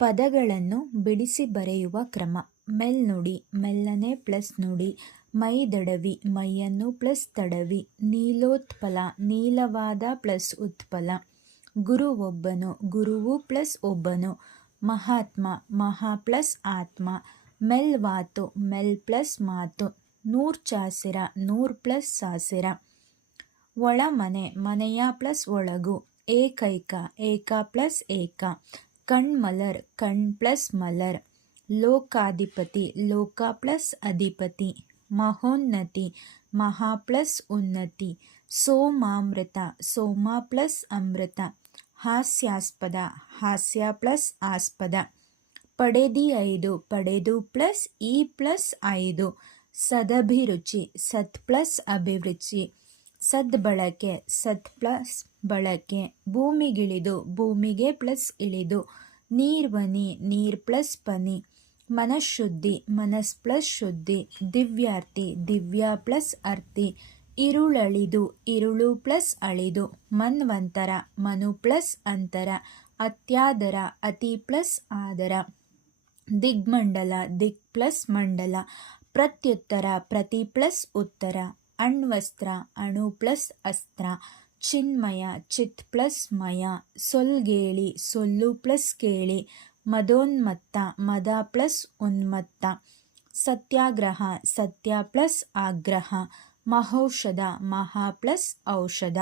ಪದಗಳನ್ನು ಬಿಡಿಸಿ ಬರೆಯುವ ಕ್ರಮ. ಮೆಲ್ನುಡಿ ಮೆಲ್ಲನೆ ಪ್ಲಸ್ ನುಡಿ. ಮೈದಡವಿ ಮೈಯನ್ನು ಪ್ಲಸ್ ತಡವಿ. ನೀಲೋತ್ಪಲ ನೀಲವಾದ ಪ್ಲಸ್ ಉತ್ಪಲ. ಗುರುವೊಬ್ಬನು ಗುರುವು ಪ್ಲಸ್ ಒಬ್ಬನು. ಮಹಾತ್ಮ ಮಹಾ ಪ್ಲಸ್ ಆತ್ಮ. ಮೆಲ್ವಾತು ಮೆಲ್ ಪ್ಲಸ್ ಮಾತು. ನೂರ್ಚಾಸಿರ ನೂರ್ ಪ್ಲಸ್ ಸಾಸಿರ. ಒಳಮನೆ ಮನೆಯ ಪ್ಲಸ್ ಒಳಗು. ಏಕೈಕ ಏಕ ಪ್ಲಸ್ ಏಕ. ಕಣ್ಮಲರ್ ಕಣ್ ಪ್ಲಸ್ ಮಲರ್. ಲೋಕಾಧಿಪತಿ ಲೋಕ ಪ್ಲಸ್ ಅಧಿಪತಿ. ಮಹೋನ್ನತಿ ಮಹಾ ಪ್ಲಸ್ ಉನ್ನತಿ. ಸೋಮಾಮೃತ ಸೋಮ ಪ್ಲಸ್ ಅಮೃತ. ಹಾಸ್ಯಾಸ್ಪದ ಹಾಸ್ಯ ಪ್ಲಸ್ ಆಸ್ಪದ. ಪಡೆದಿ 5 ಪಡೆದು ಪ್ಲಸ್ ಈ ಪ್ಲಸ್ 5. ಸದಭಿರುಚಿ ಸತ್ ಪ್ಲಸ್ ಅಭಿರುಚಿ. ಸದ್ಬಳಕೆ ಸತ್ ಪ್ಲಸ್ ಬಳಕೆ. ಭೂಮಿಗಿಳಿದು ಭೂಮಿಗೆ ಪ್ಲಸ್ ಇಳಿದು. ನೀರ್ವನಿ ನೀರ್ ಪ್ಲಸ್ ಪನಿ. ಮನಃಶುದ್ಧಿ ಮನಸ್ ಪ್ಲಸ್ ಶುದ್ಧಿ. ದಿವ್ಯಾರ್ತಿ ದಿವ್ಯ ಪ್ಲಸ್ ಅರ್ತಿ. ಇರುಳಳಿದು ಇರುಳು ಪ್ಲಸ್ ಅಳಿದು. ಮನ್ವಂತರ ಮನು ಪ್ಲಸ್ ಅಂತರ. ಅತ್ಯಾದರ ಅತಿ ಪ್ಲಸ್ ಆದರ. ದಿಗ್ಮಂಡಲ ದಿಕ್ ಪ್ಲಸ್ ಮಂಡಲ. ಪ್ರತ್ಯುತ್ತರ ಪ್ರತಿ ಪ್ಲಸ್ ಉತ್ತರ. ಅಣ್ವಸ್ತ್ರ ಅಣು ಪ್ಲಸ್ ಅಸ್ತ್ರ. ಚಿನ್ಮಯ ಚಿತ್ ಪ್ಲಸ್ ಮಯ. ಸೊಲ್ಗೇಳಿ ಸೊಲ್ಲು ಪ್ಲಸ್ ಕೇಳಿ. ಮದೋನ್ಮತ್ತ ಮದ ಪ್ಲಸ್ ಉನ್ಮತ್ತ. ಸತ್ಯಾಗ್ರಹ ಸತ್ಯ ಪ್ಲಸ್ ಆಗ್ರಹ. ಮಹೌಷಧ ಮಹಾ ಪ್ಲಸ್ ಔಷಧ.